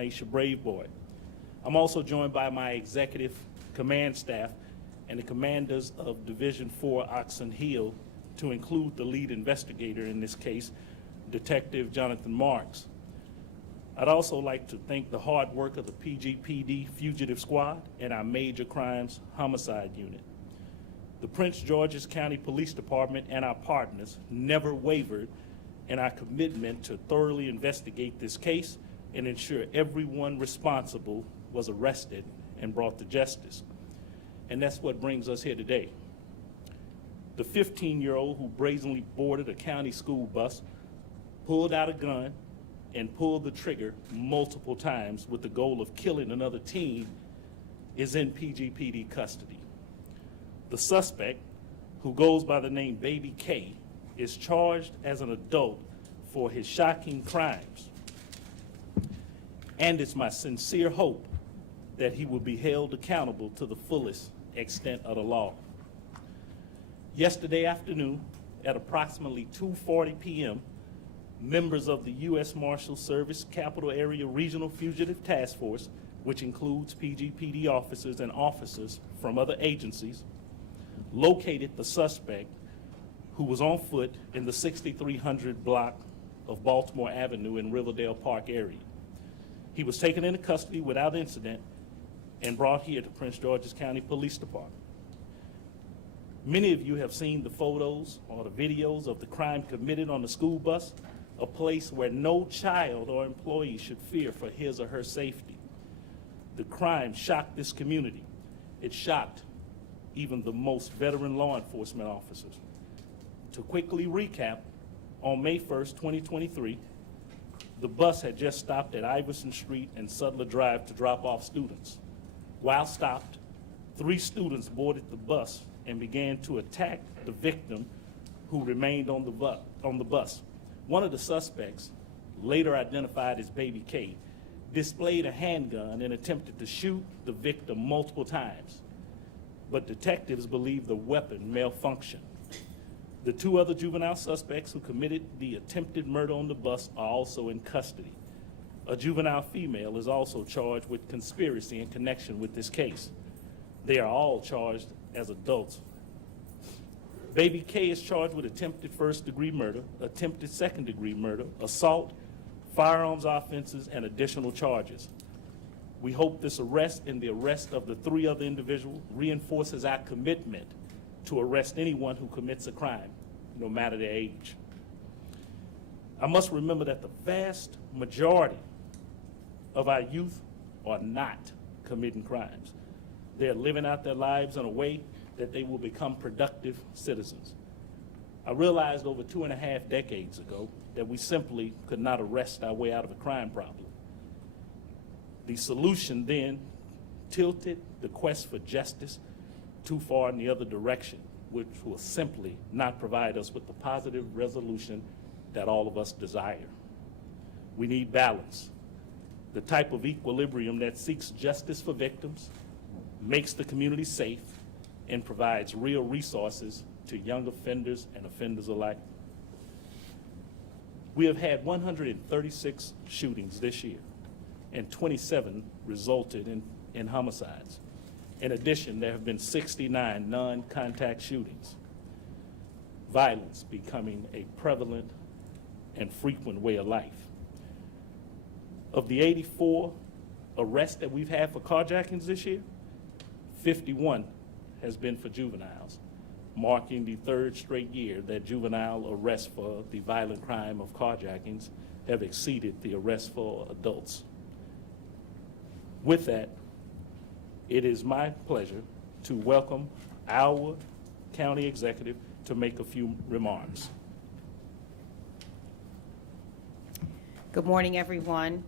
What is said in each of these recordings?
Aisha Brave Boy. I'm also joined by my executive command staff and the commanders of Division 4 Oxon Hill, to include the lead investigator in this case, Detective Jonathan Marks. I'd also like to thank the hard work of the PGPD Fugitive Squad and our Major Crimes Homicide Unit. The Prince George's County Police Department and our partners never wavered in our commitment to thoroughly investigate this case and ensure everyone responsible was arrested and brought to justice. And that's what brings us here today. The 15-year-old who brazenly boarded a county school bus, pulled out a gun, and pulled the trigger multiple times with the goal of killing another teen is in PGPD custody. The suspect, who goes by the name Baby K, is charged as an adult for his shocking crimes. And it's my sincere hope that he will be held accountable to the fullest extent of the law. Yesterday afternoon, at approximately 2:40 p.m., members of the U.S. Marshal Service Capital Area Regional Fugitive Task Force, which includes PGPD officers and officers from other agencies, located the suspect, who was on foot in the 6300 block of Baltimore Avenue in Riverdale Park area. He was taken into custody without incident and brought here to Prince George's County Police Department. Many of you have seen the photos or the videos of the crime committed on the school bus, a place where no child or employee should fear for his or her safety. The crime shocked this community. It shocked even the most veteran law enforcement officers. To quickly recap, on May 1st, 2023, the bus had just stopped at Iverson Street and Sutler Drive to drop off students. While stopped, 3 students boarded the bus and began to attack the victim, who remained on the bus. One of the suspects, later identified as Baby K, displayed a handgun and attempted to shoot the victim multiple times, but detectives believe the weapon malfunctioned. The 2 other juvenile suspects who committed the attempted murder on the bus are also in custody. A juvenile female is also charged with conspiracy in connection with this case. They are all charged as adults. Baby K is charged with attempted first-degree murder, attempted second-degree murder, assault, firearms offenses, and additional charges. We hope this arrest and the arrest of the 3 other individuals reinforces our commitment to arrest anyone who commits a crime, no matter their age. I must remember that the vast majority of our youth are not committing crimes. They're living out their lives in a way that they will become productive citizens. I realized over 2.5 decades ago that we simply could not arrest our way out of a crime problem. The solution then tilted the quest for justice too far in the other direction, which will simply not provide us with the positive resolution that all of us desire. We need balance, the type of equilibrium that seeks justice for victims, makes the community safe, and provides real resources to young offenders and offenders alike. We have had 136 shootings this year, and 27 resulted in homicides. In addition, there have been 69 non-contact shootings. Violence becoming a prevalent and frequent way of life. Of the 84 arrests that we've had for carjackings this year, 51 has been for juveniles, marking the 3rd straight year that juvenile arrests for the violent crime of carjackings have exceeded the arrests for adults. With that, it is my pleasure to welcome our county executive to make a few remarks. Good morning, everyone.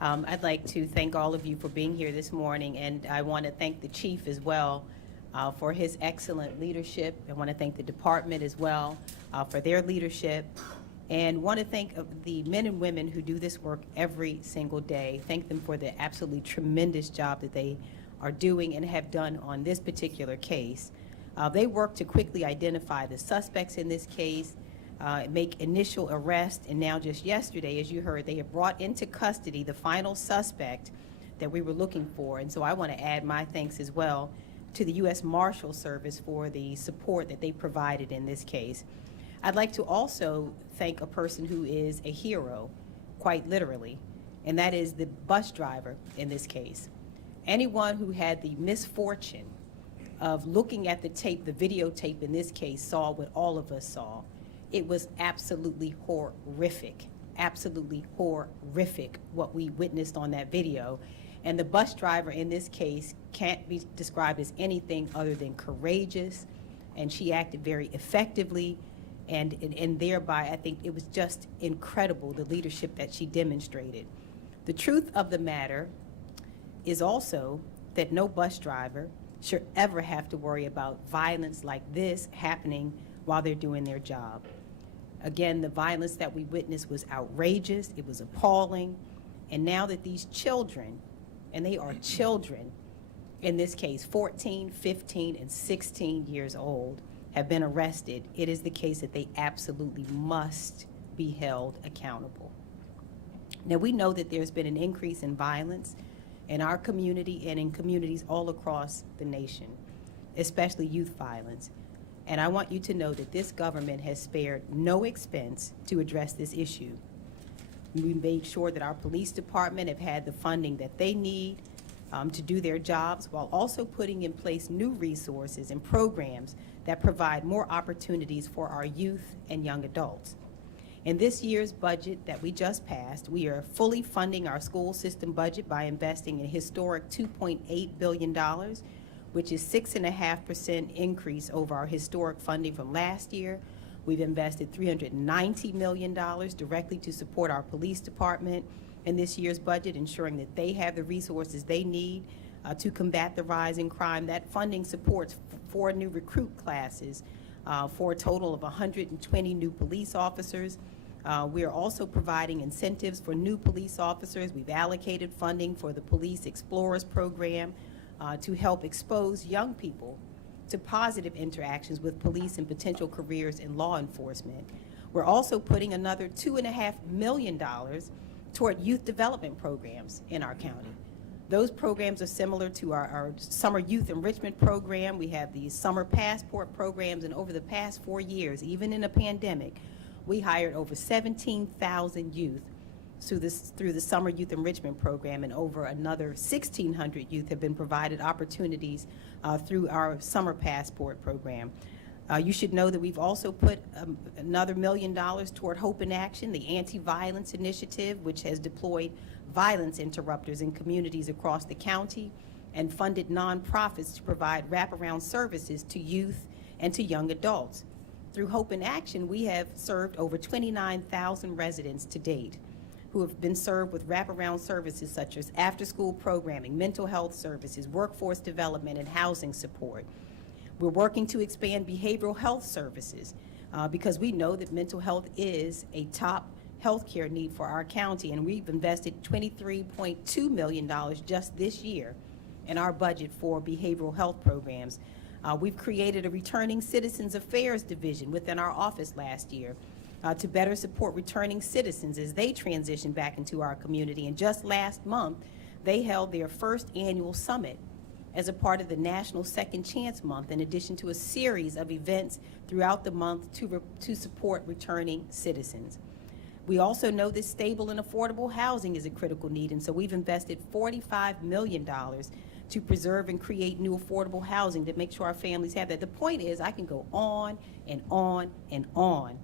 I'd like to thank all of you for being here this morning, and I want to thank the chief as well for his excellent leadership. I want to thank the department as well for their leadership, and want to thank the men and women who do this work every single day. Thank them for the absolutely tremendous job that they are doing and have done on this particular case. They work to quickly identify the suspects in this case, make initial arrest, and now just yesterday, as you heard, they have brought into custody the final suspect that we were looking for. And so I want to add my thanks as well to the U.S. Marshal Service for the support that they provided in this case. I'd like to also thank a person who is a hero, quite literally, and that is the bus driver in this case. Anyone who had the misfortune of looking at the tape, the videotape in this case, saw what all of us saw. It was absolutely horrific what we witnessed on that video. And the bus driver in this case can't be described as anything other than courageous, and she acted very effectively, and thereby I think it was just incredible, the leadership that she demonstrated. The truth of the matter is also that no bus driver should ever have to worry about violence like this happening while they're doing their job. Again, the violence that we witnessed was outrageous, it was appalling, and now that these children, and they are children, in this case 14, 15, and 16 years old, have been arrested, it is the case that they absolutely must be held accountable. Now, we know that there's been an increase in violence in our community and in communities all across the nation, especially youth violence. And I want you to know that this government has spared no expense to address this issue. We made sure that our police department have had the funding that they need to do their jobs, while also putting in place new resources and programs that provide more opportunities for our youth and young adults. In this year's budget that we just passed, we are fully funding our school system budget by investing a historic $2.8 billion, which is 6.5% increase over our historic funding from last year. We've invested $390 million directly to support our police department in this year's budget, ensuring that they have the resources they need to combat the rise in crime. That funding supports 4 new recruit classes for a total of 120 new police officers. We are also providing incentives for new police officers. We've allocated funding for the Police Explorers program to help expose young people to positive interactions with police and potential careers in law enforcement. We're also putting another $2.5 million toward youth development programs in our county. Those programs are similar to our summer youth enrichment program. We have these summer passport programs, and over the past 4 years, even in a pandemic, we hired over 17,000 youth through the summer youth enrichment program, and over another 1,600 youth have been provided opportunities through our summer passport program. You should know that we've also put another $1 million toward Hope in Action, the anti-violence initiative, which has deployed violence interrupters in communities across the county and funded nonprofits to provide wraparound services to youth and to young adults. Through Hope in Action, we have served over 29,000 residents to date, who have been served with wraparound services such as after-school programming, mental health services, workforce development, and housing support. We're working to expand behavioral health services because we know that mental health is a top healthcare need for our county, and we've invested $23.2 million just this year in our budget for behavioral health programs. We've created a Returning Citizens Affairs division within our office last year to better support returning citizens as they transition back into our community. And just last month, they held their first annual summit as a part of the National Second Chance Month, in addition to a series of events throughout the month to support returning citizens. We also know that stable and affordable housing is a critical need, and so we've invested $45 million to preserve and create new affordable housing to make sure our families have that. The point is, I can go on and on and on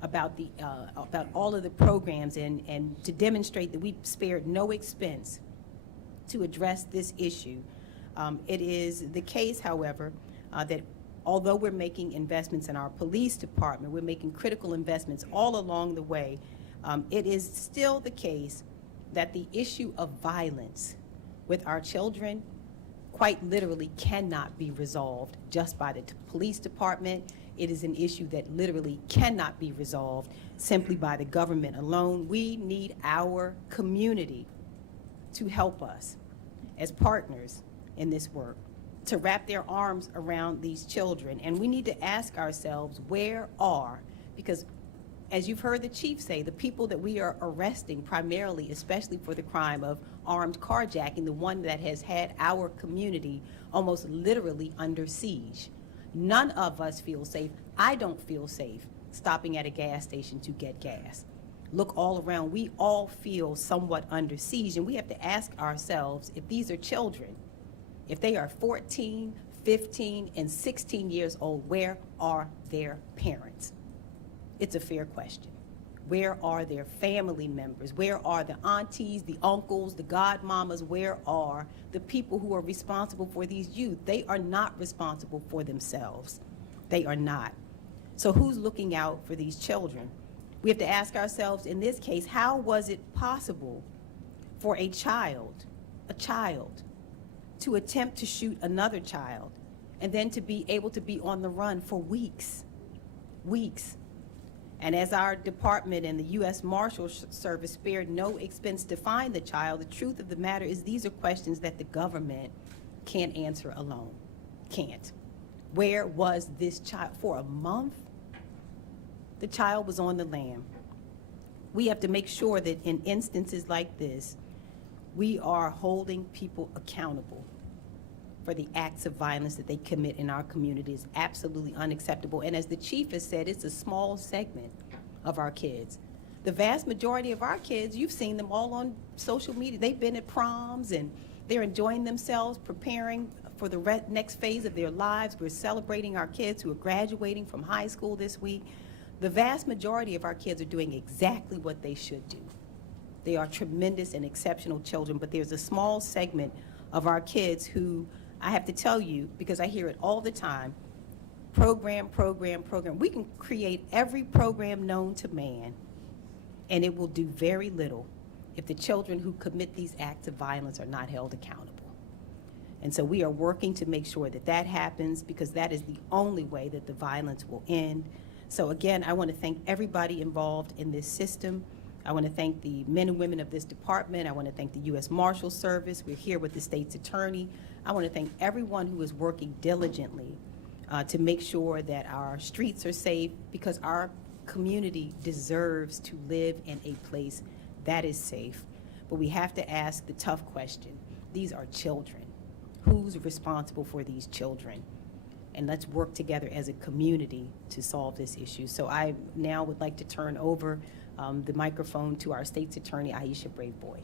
about all of the programs and to demonstrate that we've spared no expense to address this issue. It is the case, however, that although we're making investments in our police department, we're making critical investments all along the way, it is still the case that the issue of violence with our children quite literally cannot be resolved just by the police department. It is an issue that literally cannot be resolved simply by the government alone. We need our community to help us as partners in this work, to wrap their arms around these children. And we need to ask ourselves, because as you've heard the chief say, the people that we are arresting primarily, especially for the crime of armed carjacking, the one that has had our community almost literally under siege. None of us feel safe. I don't feel safe stopping at a gas station to get gas. Look all around, we all feel somewhat under siege, and we have to ask ourselves, if these are children, if they are 14, 15, and 16 years old, where are their parents? It's a fair question. Where are their family members? Where are the aunties, the uncles, the godmamas? Where are the people who are responsible for these youth? They are not responsible for themselves. They are not. So who's looking out for these children? We have to ask ourselves, in this case, how was it possible for a child, to attempt to shoot another child and then to be able to be on the run for weeks? And as our department and the U.S. Marshal Service spared no expense to find the child, the truth of the matter is these are questions that the government can't answer alone. Can't. Where was this child? For a month, the child was on the lam. We have to make sure that in instances like this, we are holding people accountable for the acts of violence that they commit in our community. Is absolutely unacceptable. And as the chief has said, it's a small segment of our kids. The vast majority of our kids, you've seen them all on social media. They've been at proms and they're enjoying themselves, preparing for the next phase of their lives. We're celebrating our kids who are graduating from high school this week. The vast majority of our kids are doing exactly what they should do. They are tremendous and exceptional children, but there's a small segment of our kids who, I have to tell you, because I hear it all the time, program. We can create every program known to man, and it will do very little if the children who commit these acts of violence are not held accountable. And so we are working to make sure that that happens, because that is the only way that the violence will end. So again, I want to thank everybody involved in this system. I want to thank the men and women of this department. I want to thank the U.S. Marshal Service. We're here with the state's attorney. I want to thank everyone who is working diligently to make sure that our streets are safe, because our community deserves to live in a place that is safe. But we have to ask the tough question. These are children. Who's responsible for these children? And let's work together as a community to solve this issue. So I now would like to turn over the microphone to our state's attorney, Aisha Braveboy.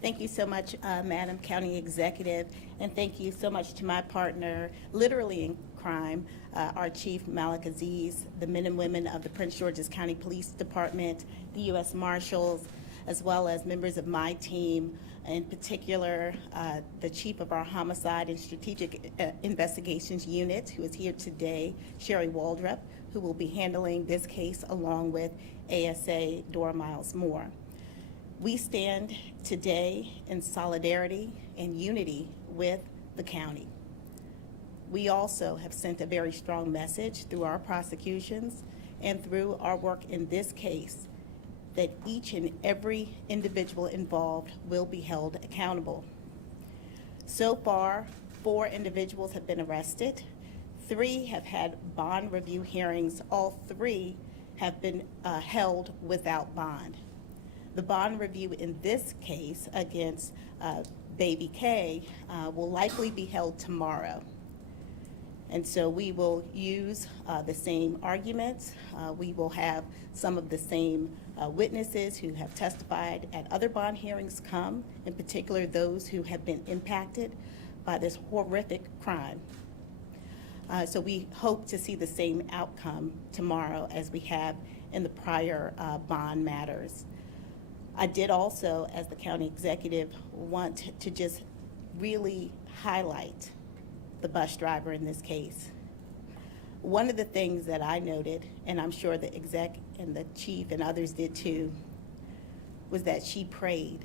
Thank you so much, Madam County Executive, and thank you so much to my partner, literally in crime, our Chief Malik Aziz, the men and women of the Prince George's County Police Department, the U.S. Marshals, as well as members of my team, in particular, the Chief of our Homicide and Strategic Investigations Unit, who is here today, Sherry Waldrop, who will be handling this case along with ASA Dora Miles Moore. We stand today in solidarity and unity with the county. We also have sent a very strong message through our prosecutions and through our work in this case that each and every individual involved will be held accountable. So far, 4 individuals have been arrested. 3 have had bond review hearings. All 3 have been held without bond. The bond review in this case against Baby K will likely be held tomorrow. And so we will use the same arguments. We will have some of the same witnesses who have testified at other bond hearings come, in particular those who have been impacted by this horrific crime. So we hope to see the same outcome tomorrow as we have in the prior bond matters. I did also, as the county executive, want to just really highlight the bus driver in this case. One of the things that I noted, and I'm sure the exec and the chief and others did too, was that she prayed.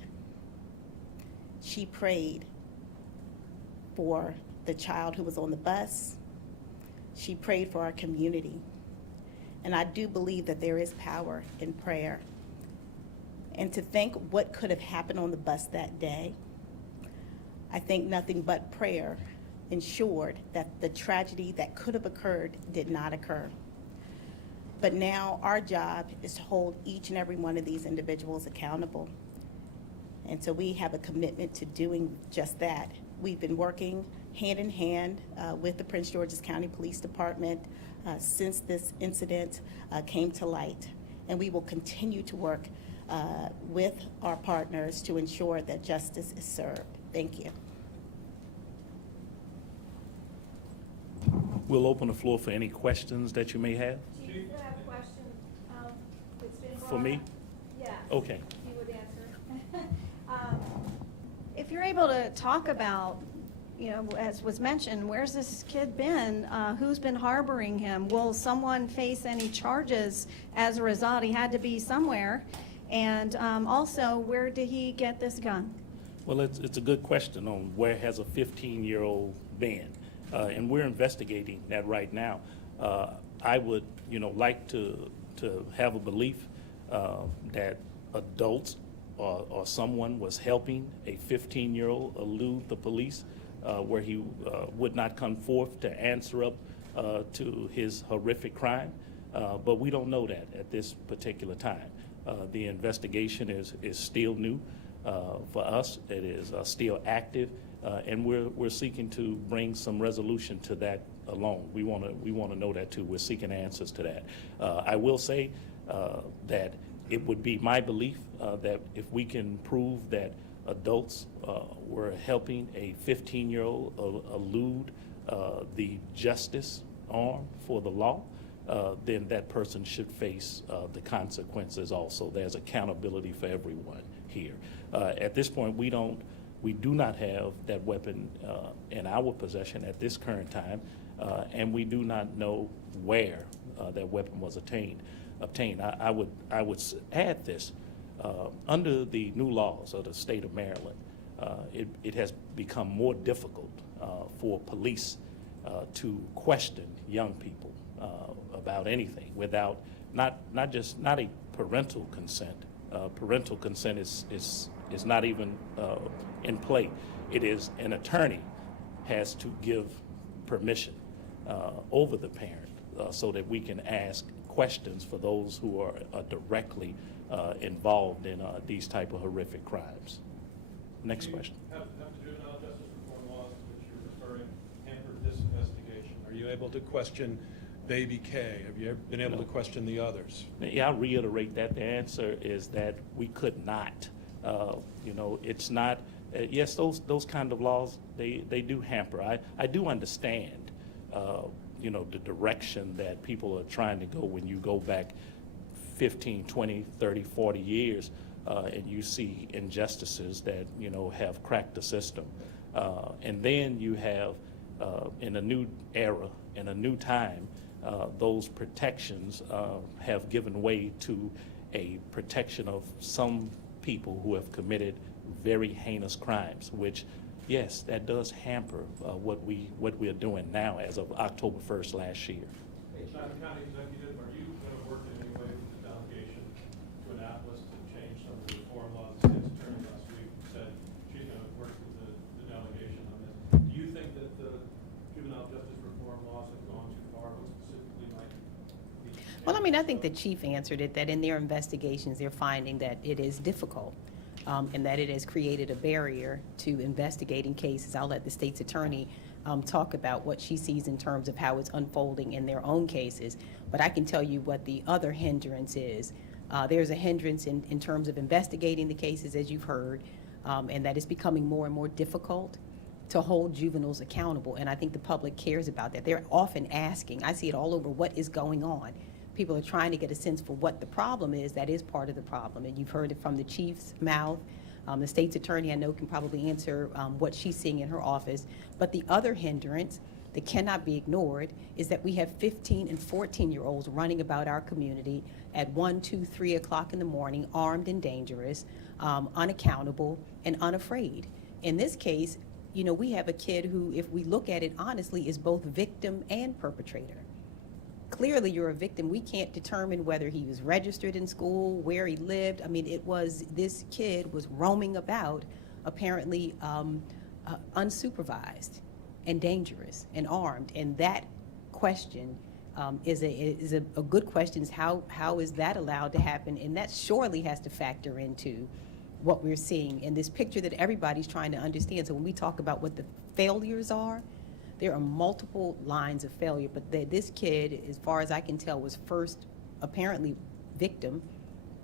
She prayed for the child who was on the bus. She prayed for our community. And I do believe that there is power in prayer. And to think what could have happened on the bus that day, I think nothing but prayer ensured that the tragedy that could have occurred did not occur. But now our job is to hold each and every one of these individuals accountable. And so we have a commitment to doing just that. We've been working hand in hand with the Prince George's County Police Department since this incident came to light. And we will continue to work with our partners to ensure that justice is served. Thank you. We'll open the floor for any questions that you may have. Chief, I have a question. It's been brought For me? up. Yes. Okay. You would answer. If you're able to talk about, you know, as was mentioned, where's this kid been? Who's been harboring him? Will someone face any charges as a result? He had to be somewhere. And also, where did he get this gun? Well, it's a good question on where has a 15-year-old been, and we're investigating that right now. I would, like to have a belief that adults or someone was helping a 15-year-old elude the police, where he would not come forth to answer up to his horrific crime. But we don't know that at this particular time. The investigation is still new for us. It is still active, and we're seeking to bring some resolution to that alone. We want to know that too. We're seeking answers to that. I will say that it would be my belief that if we can prove that adults were helping a 15-year-old elude the justice arm for the law, then that person should face the consequences also. There's accountability for everyone here. At this point, we do not have that weapon in our possession at this current time, and we do not know where that weapon was obtained. I would add this. Under the new laws of the state of Maryland, it has become more difficult for police to question young people about anything without not a parental consent. Parental consent is not even in play. It is an attorney has to give permission over the parent so that we can ask questions for those who are directly involved in these type of horrific crimes. Next question. Have the juvenile justice reform laws which you're referring hampered this investigation? Are you able to question Baby K? Have you ever been able to question the others? Yeah, I'll reiterate that. The answer is that we could not. It's not, yes, those kind of laws, they do hamper. I do understand, the direction that people are trying to go when you go back 15, 20, 30, 40 years, and you see injustices that, have cracked the system. And then you have, in a new era, in a new time, those protections have given way to a protection of some people who have committed very heinous crimes, which, yes, that does hamper what we are doing now as of October 1st last year. Madam County Executive, are you going to work in any way with the delegation to Annapolis to change some of the reform laws? The state's attorney last week said she's going to work with the delegation on this. Do you think that the juvenile justice reform laws have gone too far? What specifically might be changed? Well, I think the chief answered it, that in their investigations, they're finding that it is difficult and that it has created a barrier to investigating cases. I'll let the state's attorney talk about what she sees in terms of how it's unfolding in their own cases. But I can tell you what the other hindrance is. There's a hindrance in terms of investigating the cases, as you've heard, and that it's becoming more and more difficult to hold juveniles accountable. And I think the public cares about that. They're often asking, I see it all over, what is going on? People are trying to get a sense for what the problem is. That is part of the problem. And you've heard it from the chief's mouth. The state's attorney, I know, can probably answer what she's seeing in her office. But the other hindrance that cannot be ignored is that we have 15 and 14-year-olds running about our community at 1, 2, 3 o'clock in the morning, armed and dangerous, unaccountable, and unafraid. In this case, we have a kid who, if we look at it honestly, is both victim and perpetrator. Clearly, you're a victim. We can't determine whether he was registered in school, where he lived. This kid was roaming about, apparently unsupervised. and dangerous and armed. And that question is a good question, is how is that allowed to happen? And that surely has to factor into what we're seeing in this picture that everybody's trying to understand. So when we talk about what the failures are, there are multiple lines of failure, but this kid, as far as I can tell, was first apparently victim,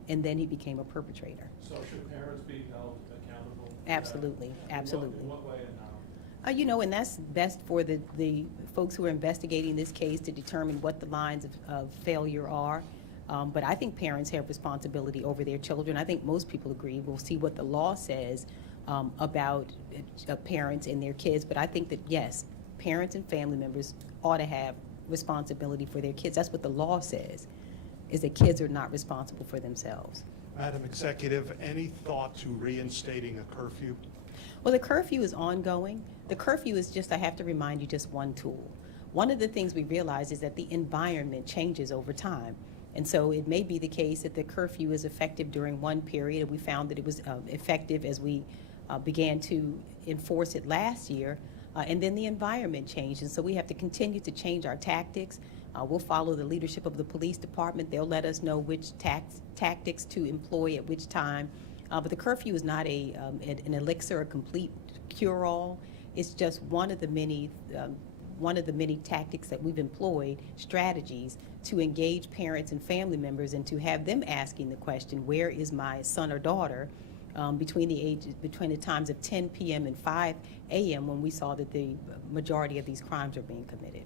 and then he became a perpetrator. So should parents be held accountable? for that? Absolutely, absolutely. In what way and how? And that's best for the folks who are investigating this case to determine what the lines of failure are. But I think parents have responsibility over their children. I think most people agree. We'll see what the law says about parents and their kids. But I think that, yes, parents and family members ought to have responsibility for their kids. That's what the law says, is that kids are not responsible for themselves. Madam Executive, any thought to reinstating a curfew? Well, the curfew is ongoing. The curfew is just, I have to remind you, just one tool. One of the things we realize is that the environment changes over time. And so it may be the case that the curfew is effective during one period, and we found that it was effective as we began to enforce it last year, and then the environment changed. And so we have to continue to change our tactics. We'll follow the leadership of the police department. They'll let us know which tactics to employ at which time. But the curfew is not an elixir, a complete cure-all. It's just one of the many tactics that we've employed, strategies, to engage parents and family members and to have them asking the question, where is my son or daughter, between the times of 10 p.m. and 5 a.m. when we saw that the majority of these crimes are being committed.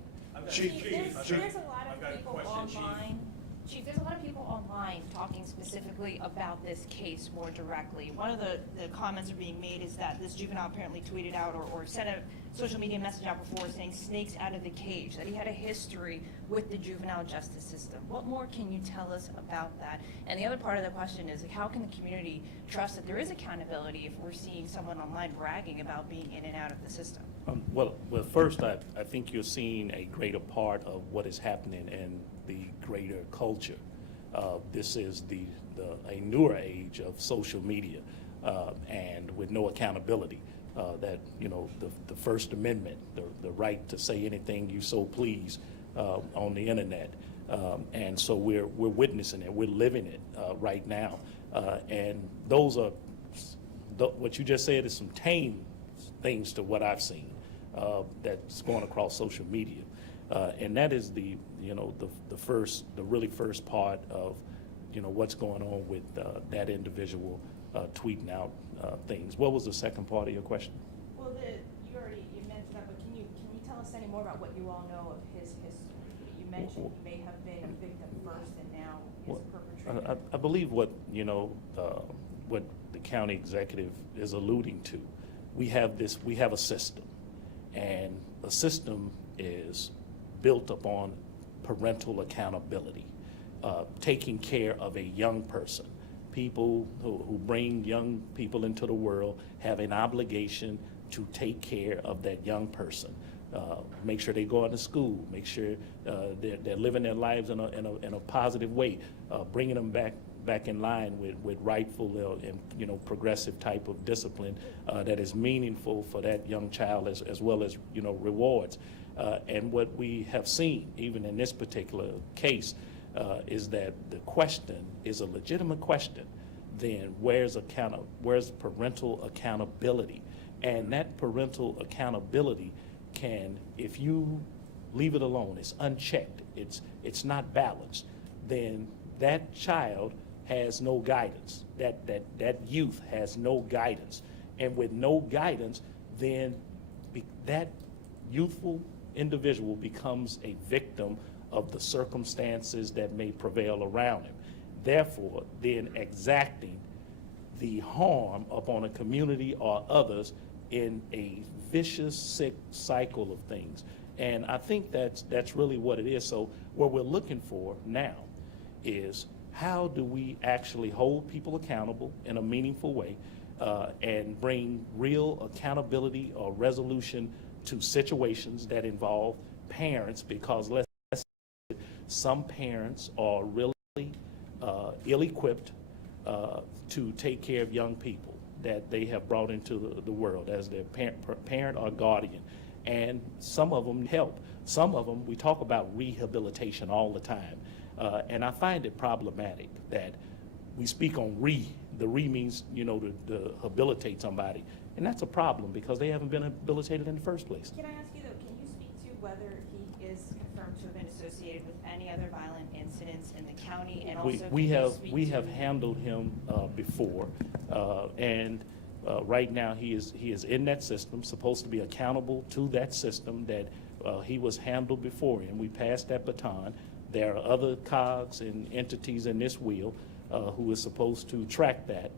Chief, There's a lot of people online. Chief, there's a lot of people online talking specifically about this case more directly. One of the comments are being made is that this juvenile apparently tweeted out or sent a social media message out before saying snakes out of the cage, that he had a history with the juvenile justice system. What more can you tell us about that? And the other part of the question is, like, how can the community trust that there is accountability if we're seeing someone online bragging about being in and out of the system? Well, first, I think you're seeing a greater part of what is happening in the greater culture. This is a newer age of social media, and with no accountability. That, the First Amendment, the right to say anything you so please on the internet, and so we're witnessing it, we're living it right now, and those are what you just said is some tame things to what I've seen that's going across social media, and that is the really first part of what's going on with that individual tweeting out things. What was the second part of your question? Well, you mentioned that, but can you tell us any more about what you all know of his history? You mentioned he may have been a victim first and now is a perpetrator. I believe what the county executive is alluding to. We have a system, and a system is built upon parental accountability, taking care of a young person. People who bring young people into the world have an obligation to take care of that young person. Make sure they go into school, make sure they're living their lives in a positive way, bringing them back in line with rightful and progressive type of discipline that is meaningful for that young child as well as rewards. And what we have seen, even in this particular case, is that the question is a legitimate question. Then where's parental accountability? And that parental accountability can, if you leave it alone, it's unchecked, it's not balanced, then that child has no guidance. That youth has no guidance. And with no guidance, then that youthful individual becomes a victim of the circumstances that may prevail around him. Therefore, then exacting the harm upon a community or others in a vicious, sick cycle of things. And I think that's really what it is. So what we're looking for now is, how do we actually hold people accountable in a meaningful way and bring real accountability or resolution to situations that involve parents, because some parents are really ill-equipped to take care of young people that they have brought into the world as their parent or guardian. and some of them help. Some of them, we talk about rehabilitation all the time, and I find it problematic that we speak on the means, to rehabilitate somebody, and that's a problem because they haven't been rehabilitated in the first place. Can I ask you though, can you speak to whether he is confirmed to have been associated with any other violent incidents in the county, and also We can you have, speak we to- have handled him before, and right now he is in that system, supposed to be accountable to that system that he was handled before, and we passed that baton. There are other cogs and entities in this wheel who is supposed to track that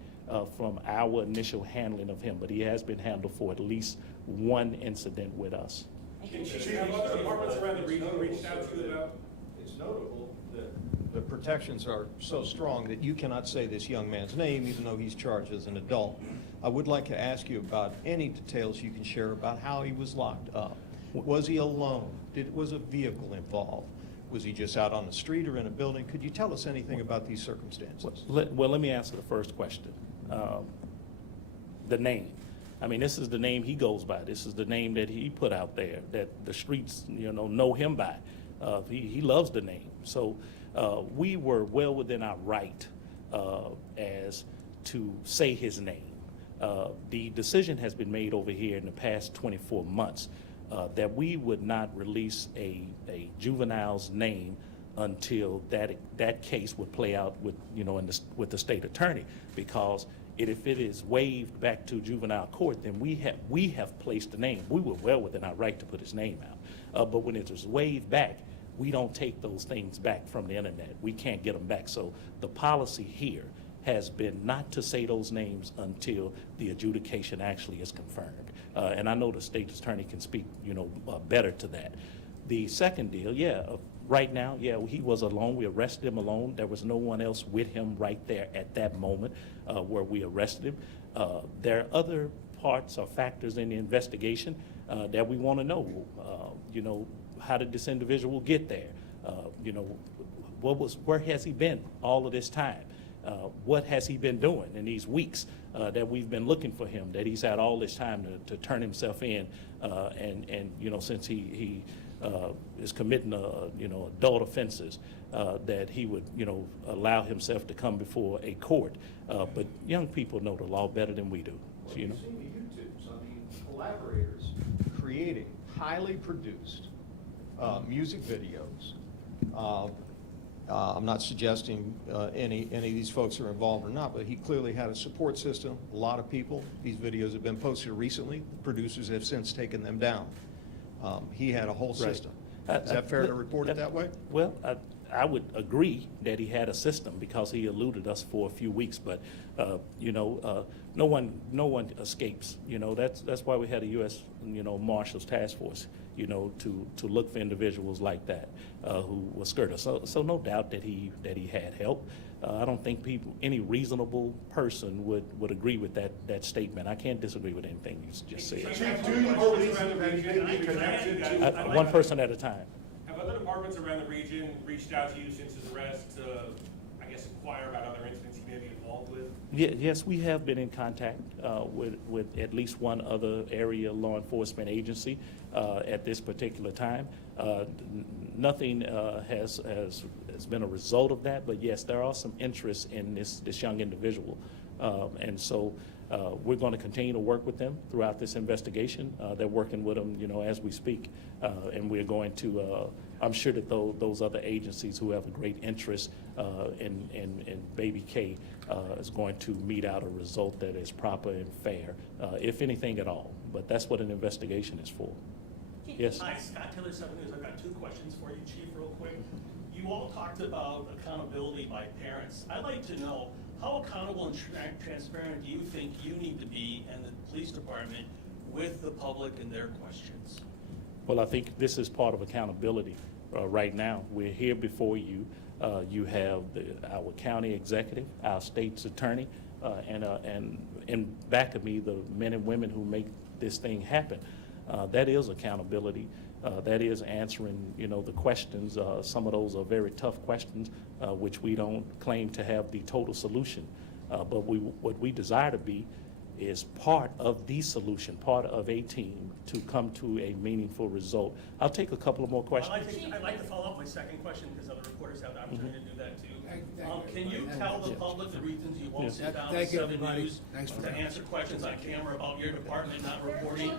from our initial handling of him, but he has been handled for at least one incident with us. Have other departments around the region reached out to you about? It's notable that the protections are so strong that you cannot say this young man's name even though he's charged as an adult. I would like to ask you about any details you can share about how he was locked up. Was he alone? Was a vehicle involved? Was he just out on the street or in a building? Could you tell us anything about these circumstances? Well, let me answer the first question. The name. I mean, this is the name he goes by. This is the name that he put out there, that the streets, know him by. He loves the name. So we were well within our right as to say his name. The decision has been made over here in the past 24 months that we would not release a juvenile's name until that case would play out with, with the state attorney, because if it is waived back to juvenile court, then we have placed the name. We were well within our right to put his name out. But when it is waived back, we don't take those things back from the internet. We can't get them back. So the policy here has been not to say those names until the adjudication actually is confirmed. And I know the state attorney can speak, better to that. The second deal, right now, he was alone. We arrested him alone. There was no one else with him right there at that moment where we arrested him. There are other parts or factors in the investigation that we want to know. How did this individual get there? Where has he been all of this time? What has he been doing in these weeks that we've been looking for him, that he's had all this time to turn himself in, and since he is committing, adult offenses, that he would, allow himself to come before a court. But young people know the law better than we do, Well, you've seen the YouTubes, collaborators creating highly produced music videos. I'm not suggesting any of these folks are involved or not, but he clearly had a support system, a lot of people. These videos have been posted recently. The producers have since taken them down. He had a whole system. Is that fair to report it that way? Well, I would agree that he had a system because he eluded us for a few weeks, but no one escapes. That's why we had a U.S. Marshals Task Force. To look for individuals like that who were skirted. So no doubt that he had help. I don't think any reasonable person would agree with that statement. I can't disagree with anything you just said. Chief, do you believe that anything connected to? One person at a time. Have other departments around the region reached out to you since his arrest to, I guess, inquire about other incidents he may be involved with? Yes, we have been in contact with at least one other area law enforcement agency at this particular time. Nothing has been a result of that, but yes, there are some interest in this young individual. And so we're going to continue to work with them throughout this investigation. They're working with them, as we speak. And we're going to, I'm sure that those other agencies who have a great interest in Baby K is going to mete out a result that is proper and fair, if anything at all. But that's what an investigation is for. Yes? Hi, Scott Taylor, 7 News. I've got 2 questions for you, Chief, real quick. You all talked about accountability by parents. I'd like to know, how accountable and transparent do you think you need to be and the police department with the public and their questions? Well, I think this is part of accountability right now. We're here before you. You have our county executive, our state's attorney, and in back of me, the men and women who make this thing happen. That is accountability. That is answering, the questions. Some of those are very tough questions, which we don't claim to have the total solution. But what we desire to be is part of the solution, part of a team to come to a meaningful result. I'll take a couple of more questions. I'd like to follow up my second question, because other reporters have the opportunity to do that too. Can you tell the public the reasons you won't sit down with Thank you, 7 everybody. News Thanks for to that. answer questions on camera about your department not reporting